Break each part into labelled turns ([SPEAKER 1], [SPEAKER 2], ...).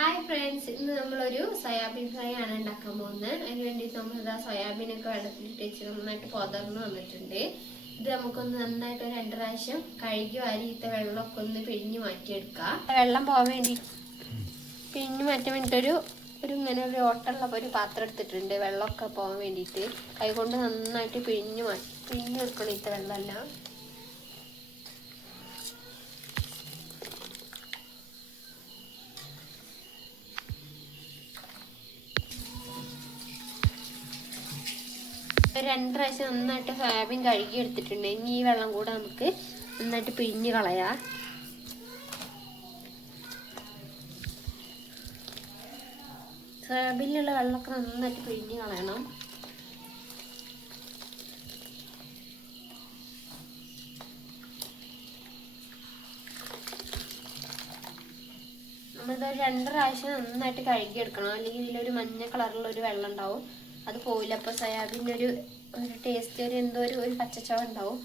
[SPEAKER 1] Hi friends ഇന്ന് നമ്മളൊരു soybean fry ആണ് ഉണ്ടാക്കാൻ പോകുന്നത്. അതിന് നമ്മൾ ഇതാ സോയാബീനൊക്കെ വെള്ളത്തിലിട്ട് വെച്ച് നന്നായിട്ട് പൊതർന്ന് വന്നിട്ടുണ്ട്. ഇത് നമുക്കൊന്ന് നന്നായിട്ട് ഒരു രണ്ട് പ്രാവശ്യം കഴുകി വാരിയിട്ട വെള്ളമൊക്കെ ഒന്ന് പിഴിഞ്ഞ് മാറ്റിയെടുക്കാം. വെള്ളം പോകാൻ വേണ്ടി പിഴിഞ്ഞ് മാറ്റാൻ വേണ്ടിയിട്ടൊരു ഒരു ഇങ്ങനെ ഒരു ഓട്ടമുള്ള ഒരു പാത്രം എടുത്തിട്ടുണ്ട്. വെള്ളമൊക്കെ പോകാൻ വേണ്ടിയിട്ട്. കൈകൊണ്ട് നന്നായിട്ട് പിഴിഞ്ഞ് മാറ്റി പിഴിഞ്ഞെടുക്കണം ഇത്ത വെള്ളമെല്ലാം രണ്ട് പ്രാവശ്യം നന്നായിട്ട് സോയാബീൻ കഴുകി എടുത്തിട്ടുണ്ട് ഇനി ഈ വെള്ളം കൂടെ നമുക്ക് നന്നായിട്ട് പിഴിഞ്ഞ് കളയാം. സോയാബീനിലുള്ള വെള്ളമൊക്കെ നന്നായിട്ട് പിഴിഞ്ഞ് കളയണം. രണ്ട് പ്രാവശ്യം നന്നായിട്ട് കഴുകിയെടുക്കണം. അല്ലെങ്കിൽ ഇതിലൊരു മഞ്ഞ കളറിലുള്ള ഒരു വെള്ളം ഉണ്ടാവും അത് പോയില്ല അപ്പോൾ സോയാബീന്റെ ഒരു ഒരു ടേസ്റ്റ് ഒരു എന്തോ ഒരു ഒരു പച്ചച്ചവ ഉണ്ടാവും.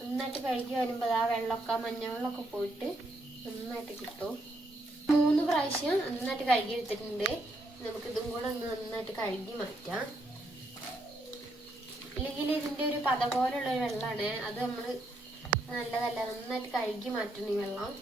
[SPEAKER 1] നന്നായിട്ട് കഴുകി വരുമ്പോൾ ആ വെള്ളമൊക്കെ ആ മഞ്ഞ വെള്ളമൊക്കെ പോയിട്ട് നന്നായിട്ട് കിട്ടും. മൂന്ന് പ്രാവശ്യം നന്നായിട്ട് കഴുകി എടുത്തിട്ടുണ്ട്. നമുക്ക് ഇതും കൂടെ ഒന്ന് നന്നായിട്ട് കഴുകി മാറ്റാം. അല്ലെങ്കിൽ ഇതിന്റെ ഒരു പത പോലുള്ള ഒരു വെള്ളമാണ്. അത് നമ്മൾ നല്ലതല്ല നന്നായിട്ട് കഴുകി മാറ്റണം ഈ വെള്ളം.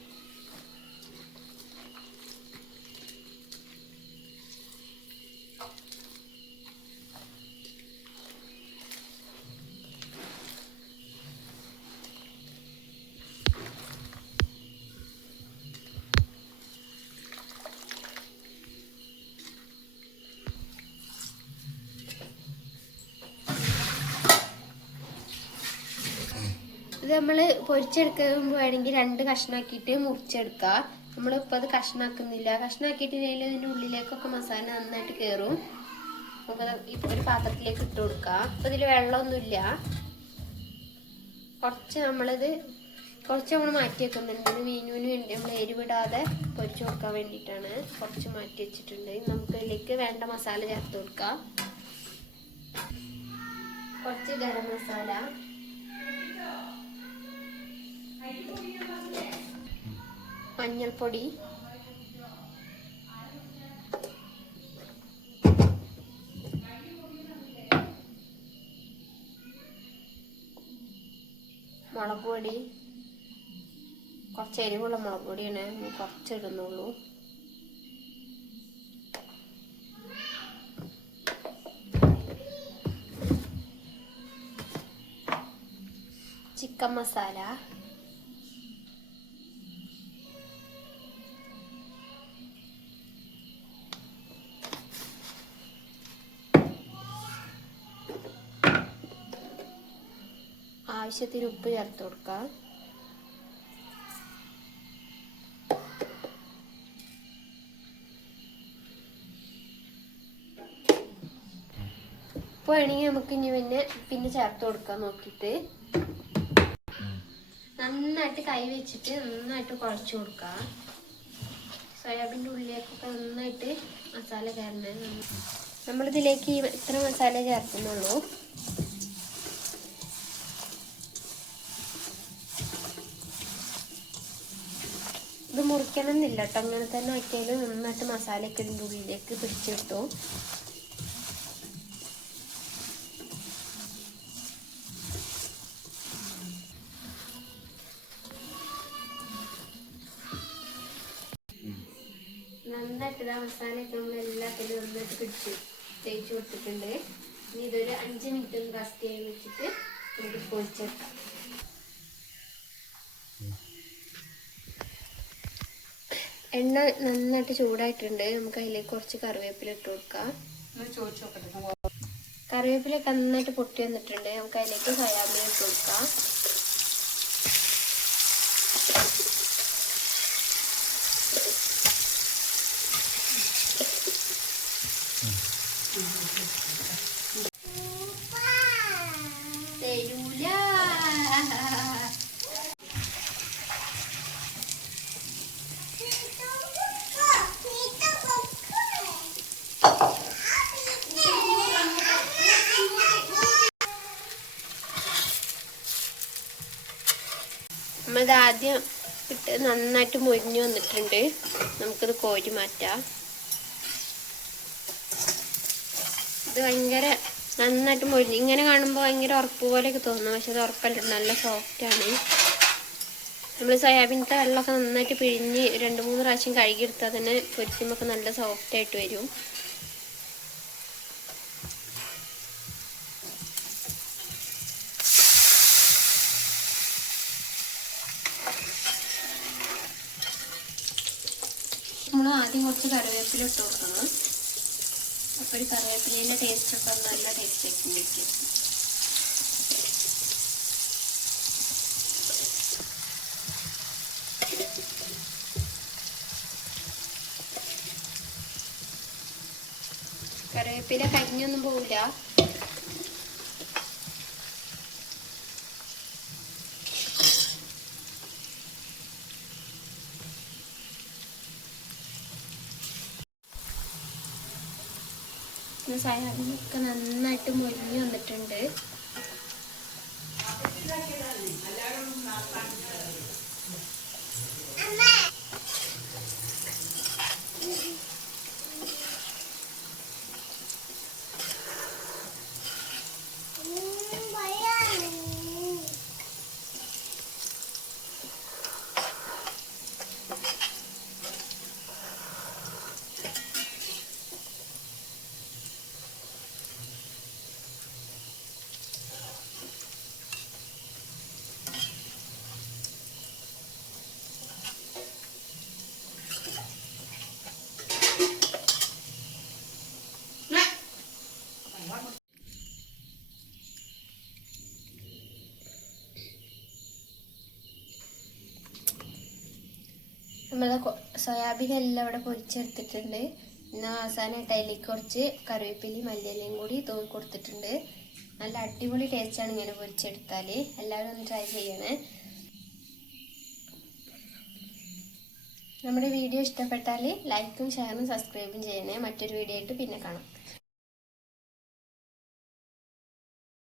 [SPEAKER 1] ഇത് നമ്മൾ പൊരിച്ചെടുക്കുമ്പോൾ വേണമെങ്കിൽ രണ്ട് കഷ്ണാക്കിയിട്ട് മുറിച്ചെടുക്കുക നമ്മളിപ്പോൾ അത് കഷ്ണാക്കുന്നില്ല. കഷ്ണാക്കിയിട്ടില്ലെങ്കിൽ ഇതിന്റെ ഉള്ളിലേക്കൊക്കെ മസാല നന്നായിട്ട് കയറും ഇപ്പോൾ ഒരു പാത്രത്തിലേക്ക് ഇട്ട് കൊടുക്കുക അപ്പോൾ ഇതിൽ വെള്ളമൊന്നുമില്ല. കുറച്ച് നമ്മളിത് കുറച്ച് നമ്മൾ മാറ്റി വെക്കുന്നുണ്ട്. മീനുവിന് വേണ്ടി നമ്മൾ എരിവിടാതെ പൊരിച്ചു കൊടുക്കാൻ വേണ്ടിയിട്ടാണ് കുറച്ച് മാറ്റി വെച്ചിട്ടുണ്ട്. നമുക്ക് ഇതിലേക്ക് വേണ്ട മസാല ചേർത്ത് കൊടുക്കാം. കുറച്ച് ഗരം മസാല. മഞ്ഞൾപ്പൊടി. മുളക് പൊടി കുറച്ച് എരിവുള്ള മുളക് പൊടിയാണ് കുറച്ച് ചിക്കൻ മസാല. ആവശ്യത്തിന് ഉപ്പ് ചേർത്ത് കൊടുക്കാം. ഉപ്പ് വേണമെങ്കിൽ നമുക്ക് ഇനി പിന്നെ പിന്നെ ചേർത്ത് കൊടുക്കാൻ നോക്കിയിട്ട്. നന്നായിട്ട് കൈ വെച്ചിട്ട് നന്നായിട്ട് കുഴച്ച് കൊടുക്കാം. സോയാബീന്റെ ഉള്ളിലേക്കൊക്കെ നന്നായിട്ട് മസാല കയറണേ നമ്മളിതിലേക്ക് ഇത്ര മസാല ചേർക്കുന്നുള്ളൂ. ഇത് മുറിക്കണമെന്നില്ല കേട്ടോ അങ്ങനെ തന്നെ ആക്കിയാൽ നന്നായിട്ട് മസാലയൊക്കെ ഇതിന്റെ ഉള്ളിലേക്ക് പിടിച്ചു കിട്ടും നന്നായിട്ട് ആ മസാലയൊക്കെ നമ്മൾ എല്ലാത്തിലും നന്നായിട്ട് പിടിച്ച് തേച്ച് കൊടുത്തിട്ടുണ്ട്. ഇനി ഇതൊരു അഞ്ച് മിനിറ്റ് ഒന്ന് റസ്റ്റ് ചെയ്യാൻ വെച്ചിട്ട് നമുക്ക് പൊരിച്ചെടുക്കാം എണ്ണ നന്നായിട്ട് ചൂടായിട്ടുണ്ട്. നമുക്ക് അതിലേക്ക് കുറച്ച് കറിവേപ്പില ഇട്ട് കൊടുക്കാം. കറിവേപ്പിലൊക്കെ നന്നായിട്ട് പൊട്ടി വന്നിട്ടുണ്ട്. നമുക്ക് അതിലേക്ക് സോയാബീൻ ഇട്ട് കൊടുക്കാം. നമ്മളിത് ആദ്യം ഇട്ട് നന്നായിട്ട് മുരിഞ്ഞു വന്നിട്ടുണ്ട്. നമുക്കിത് കോരി മാറ്റാം. ഇത് ഭയങ്കര നന്നായിട്ട് മുരിഞ്ഞു ഇങ്ങനെ കാണുമ്പോൾ ഭയങ്കര ഉറപ്പ് പോലെയൊക്കെ തോന്നും. പക്ഷെ അത് ഉറപ്പല്ല. നല്ല സോഫ്റ്റാണ് നമ്മൾ സോയാബീനത്തെ വെള്ളമൊക്കെ നന്നായിട്ട് പിഴിഞ്ഞ് രണ്ട് മൂന്ന് പ്രാവശ്യം കഴുകിയെടുത്താൽ തന്നെ പൊരിക്കുമ്പോൾ നല്ല സോഫ്റ്റായിട്ട് വരും. ആദ്യം കുറച്ച് കറിവേപ്പില ഇട്ട് കൊടുക്കണം. അപ്പോൾ ഒരു കറിവേപ്പിലേന്റെ ടേസ്റ്റ് ഒക്കെ നല്ല ടേസ്റ്റ് ആയിരിക്കും കഴിക്കും കറിവേപ്പില കരിഞ്ഞൊന്നും പോവില്ല. സയാബീനൊക്കെ നന്നായിട്ട് മൊരിഞ്ഞ് വന്നിട്ടുണ്ട്. നമ്മളെ സോയാബീൻ എല്ലാം ഇവിടെ പൊരിച്ചെടുത്തിട്ടുണ്ട്. പിന്നെ അവസാനമായിട്ട് അതിലേക്ക് കുറച്ച് കറിവേപ്പിലി മല്ലിയിലയും കൂടി തൂക്കി കൊടുത്തിട്ടുണ്ട്. നല്ല അടിപൊളി ടേസ്റ്റാണ് ഇങ്ങനെ പൊരിച്ചെടുത്താൽ എല്ലാവരും ഒന്ന് ട്രൈ ചെയ്യണേ. നമ്മുടെ വീഡിയോ ഇഷ്ടപ്പെട്ടാൽ ലൈക്കും ഷെയറും സബ്സ്ക്രൈബും ചെയ്യണേ. മറ്റൊരു വീഡിയോ ആയിട്ട് പിന്നെ കാണാം.